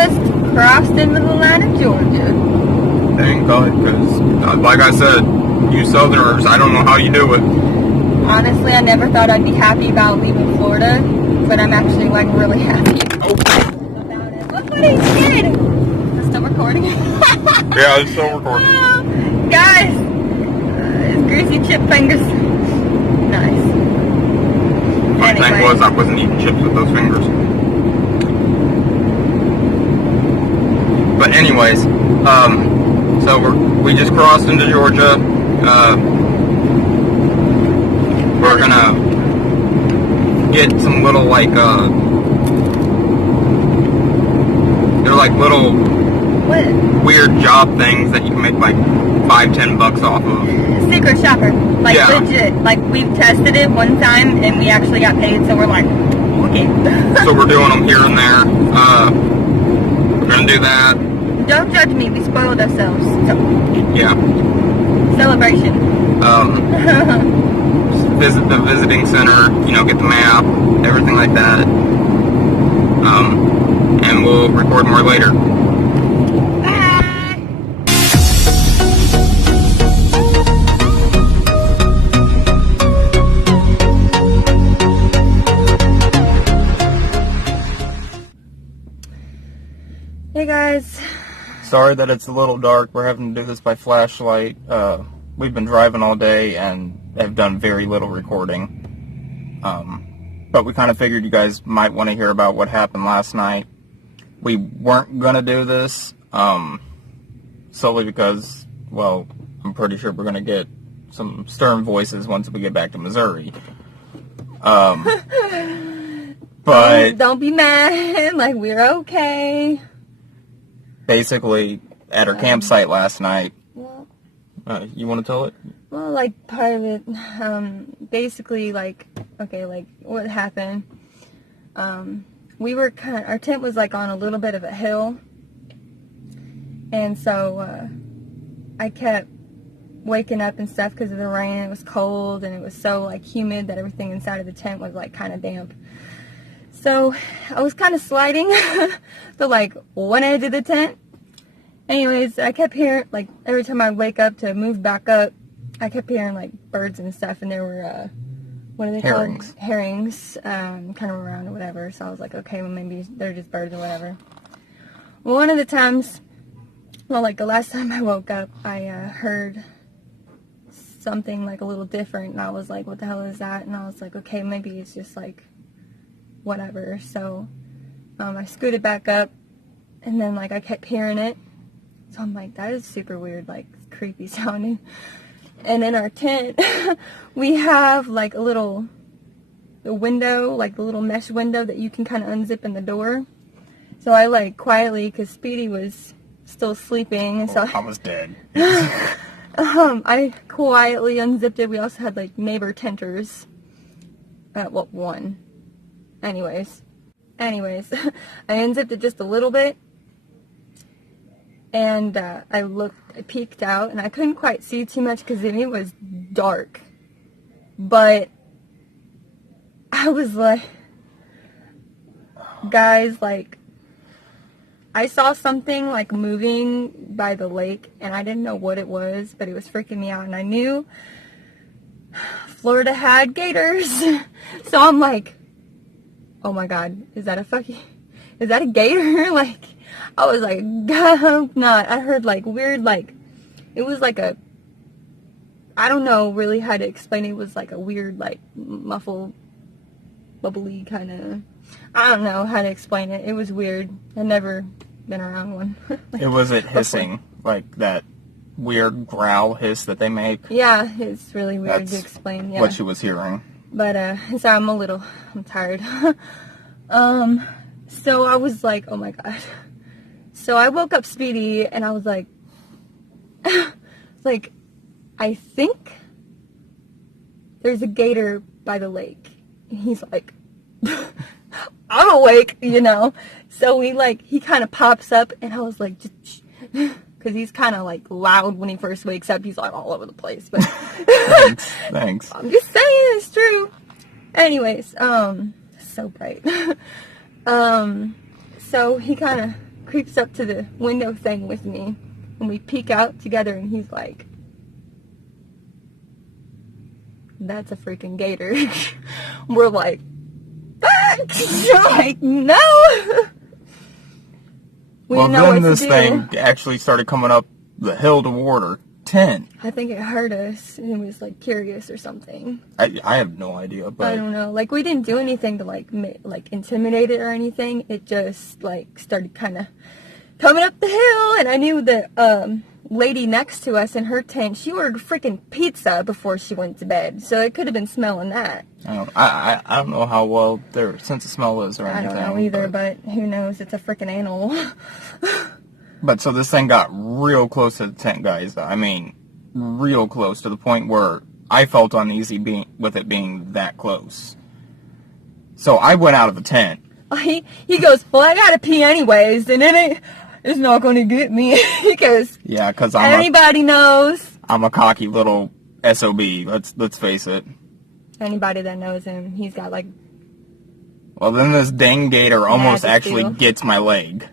just crossed into the line of Georgia. Thank God, because, like I said, you Southerners, I don't know how you do it. Honestly, I never thought I'd be happy about leaving Florida, but I'm actually, like, really happy about it. Look what he did! Is it still recording? Yeah, it's still recording. Oh, guys, his greasy chip fingers. Nice. My thing was, I wasn't eating chips with those fingers. But anyways, so we just crossed into Georgia. We're gonna get some little, like, they're like little weird job things that you can make like $5-10 off of. Secret shopper. Like, yeah. Legit. Like, we've tested it one time and we actually got paid, so we're like, okay. So we're doing them here and there. We're gonna do that. Don't judge me, we spoiled ourselves. So. Yeah. Celebration. Visit the visiting center, you know, get the map, everything like that. And we'll record more later. Bye! Hey guys. Sorry that it's a little dark. We're having to do this by flashlight. We've been driving all day and have done very little recording. But we kind of figured you guys might want to hear about what happened last night. We weren't going to do this, solely because, well, I'm pretty sure we're going to get some stern voices once we get back to Missouri. But don't be mad, like, we're okay. Basically, at our campsite last night, Well, you want to tell it? well, like, part of it, basically, like, okay, like, what happened, we were our tent was, like, on a little bit of a hill, and so, I kept waking up and stuff because of the rain. It was cold, and it was so, like, humid that everything inside of the tent was, like, kind of damp. So, I was kind of sliding to, like, one edge of the tent. Anyways, I kept hearing, like, every time I wake up to move back up, I kept hearing, like, birds and stuff, and there were, what are they called? Herrings, kind of around or whatever. So I was like, okay, well, maybe they're just birds or whatever. Well, one of the times, well, like, the last time I woke up, I heard something, like, a little different, and I was like, what the hell is that? And I was like, okay, maybe it's just, like, whatever. So I scooted back up, and then, like, I kept hearing it. So I'm like, that is super weird, like, creepy sounding. And in our tent, we have, like, a little window, like the little mesh window that you can kind of unzip in the door. So I, like, quietly, because Speedy was still sleeping, and so I was dead. I quietly unzipped it. We also had, like, neighbor tenters. Well, one. Anyways, I unzipped it just a little bit, and I peeked out, and I couldn't quite see too much because it was dark, but I was like, guys, like, I saw something, like, moving by the lake, and I didn't know what it was, but it was freaking me out, and I knew Florida had gators, so I'm like, oh my god, is that a gator? Like, I was like, God, I hope not. I heard, like, weird, like, it was like a, I don't know really how to explain it. It was like a weird, like, muffled, bubbly kind of, I don't know how to explain it. It was weird. I've never been around one. Like, was it hissing, like that weird growl hiss that they make? Yeah, it's really weird to explain. Yeah. What she was hearing. But, so I'm tired. So I was like, oh my god. So I woke up Speedy, and I was like, like, I think there's a gator by the lake. And he's like, I'm awake, you know. So he kind of pops up, and I was like, because he's kind of, like, loud when he first wakes up. He's, like, all over the place. But Thanks. I'm just saying, it's true. Anyways, so bright. So he kind of creeps up to the window thing with me, and we peek out together, and he's like, "That's a freaking gator." We're like, "You're like, no." We Well, didn't know then what this to do. thing actually started coming up the hill toward our tent. I think it heard us, and it was like curious or something. I have no idea, I but don't know. Like, we didn't do anything to like intimidate it or anything. It just like started kind of coming up the hill, and I knew the lady next to us in her tent, she ordered freaking pizza before she went to bed, so it could have been smelling that. I don't know how well their sense of smell is or anything. I don't know either, but who knows? It's a freaking animal. But so this thing got real close to the tent, guys. I mean, real close to the point where I felt uneasy with it being that close. So I went out of the tent. He goes, "Well, I gotta pee anyways, and it's not gonna get me." He goes, Yeah, because anybody knows. I'm a cocky little SOB. Let's face it. Anybody that knows him, he's got like Well, then this dang gator almost Magic actually deal. gets my leg.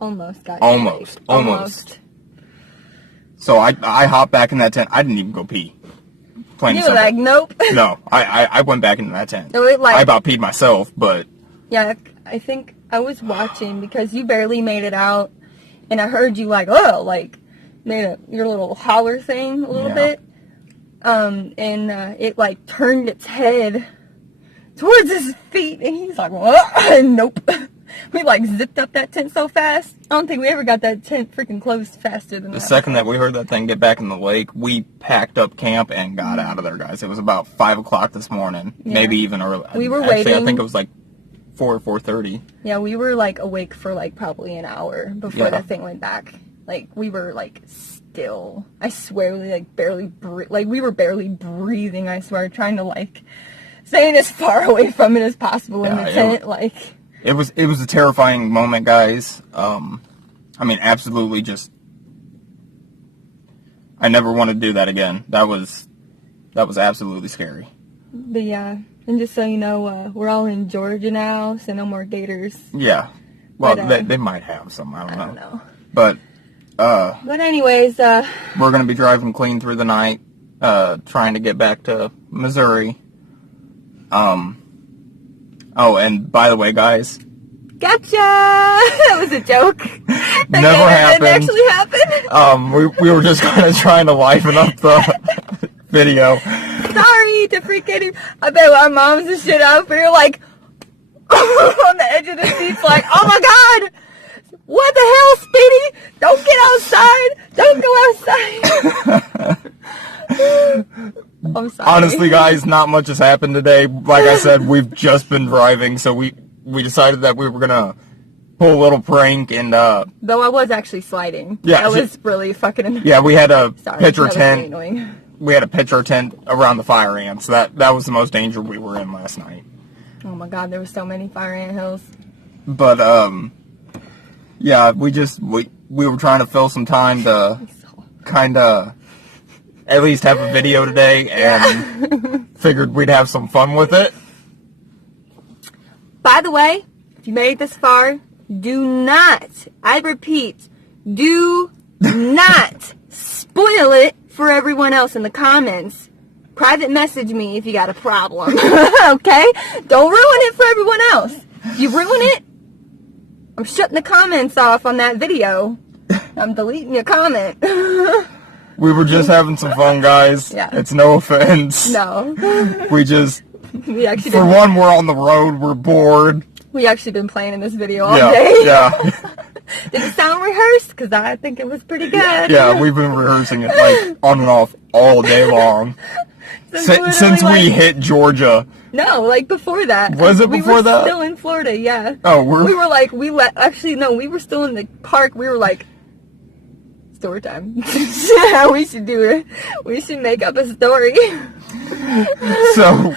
almost got Almost. So I hopped back in that tent. I didn't even go pee. Plain and You were simple. like, nope. No, I went back into that tent. So it, like, I about peed myself, but yeah, I think I was watching because you barely made it out, and I heard you like, oh, like made your little holler thing a little bit, and it like turned its head towards his feet, and he's like, what? Nope. We like zipped up that tent so fast. I don't think we ever got that tent freaking closed faster than the that. second that we heard that thing get back in the lake, we packed up camp and got out of there, guys. It was about 5 o'clock this morning, maybe even early. We were Actually, I waiting. think it was like 4:30. Yeah, we were like awake for like probably an hour before Yeah. that thing went back. Like we were like still. I swear we like barely we were barely breathing. I swear, trying to like staying as far away from it as possible in Yeah, the it tent. Like It was a terrifying moment, guys. I mean, absolutely just. I never want to do that again. That was absolutely scary. But yeah, and just so you know, we're all in Georgia now, so no more gators. Yeah. Well, But, they might have some. I don't know. But anyways, We're going to be driving clean through the night, trying to get back to Missouri. Oh, and by the way, guys. gotcha! That was a joke. That Never happened. didn't actually happen. We were just kind of trying to liven up the video. Sorry to freaking. I bet our moms and shit up, and you're like on the edge of the seats, like, oh my god, what the hell, Speedy? Don't get outside. Don't go outside. I'm sorry. Honestly, guys, not much has happened today. Like I said, we've just been driving, so we decided that we were gonna pull a little prank and Though I was actually sliding. Yeah, That was really fucking annoying. yeah, we had a Sorry, pitch our that was really tent. annoying. We had to pitch our tent around the fire ants. That was the most danger we were in last night. Oh my god, there were so many fire ant hills. But yeah, we were trying to fill some time to kind of at least have a video today, and figured we'd have some fun with it. By the way, if you made it this far, do not, I repeat, do not spoil it for everyone else in the comments. Private message me if you got a problem. Okay? Don't ruin it for everyone else. If you ruin it, I'm shutting the comments off on that video. I'm deleting your comment. We were just having some fun, guys. Yeah. It's no offense. No. We just, We actually for one, we're on the road, we're bored. We actually been playing in this video all Yeah, day. yeah. Did it sound rehearsed? Because I think it was pretty good. Yeah, we've been rehearsing it like on and off all day long. Since we literally, like, hit Georgia. No, like before that. Was it before we were that? Still in Florida, yeah. Oh, we were like, actually, no, we were still in the park. We were like, story time. Yeah, we should do it. We should make up a story. So.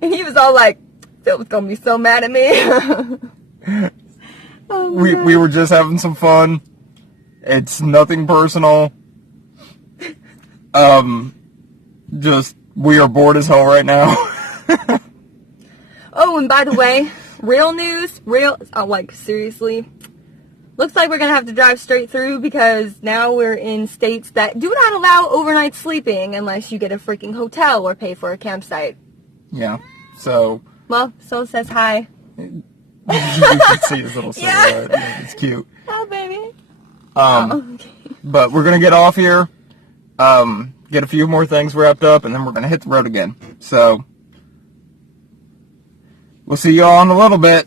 And he was all like, Phil was going to be so mad at me. Oh, We were just having some fun. It's nothing personal. Just, we are bored as hell right now. Oh, and by the way, real news, like, seriously, looks like we're going to have to drive straight through because now we're in states that do not allow overnight sleeping unless you get a freaking hotel or pay for a campsite. Yeah, so... Well, Sol says hi. You can see his little silhouette. Yeah. It's cute. Oh, baby. Okay. But we're going to get off here, get a few more things wrapped up, and then we're going to hit the road again. So, we'll see you all in a little bit.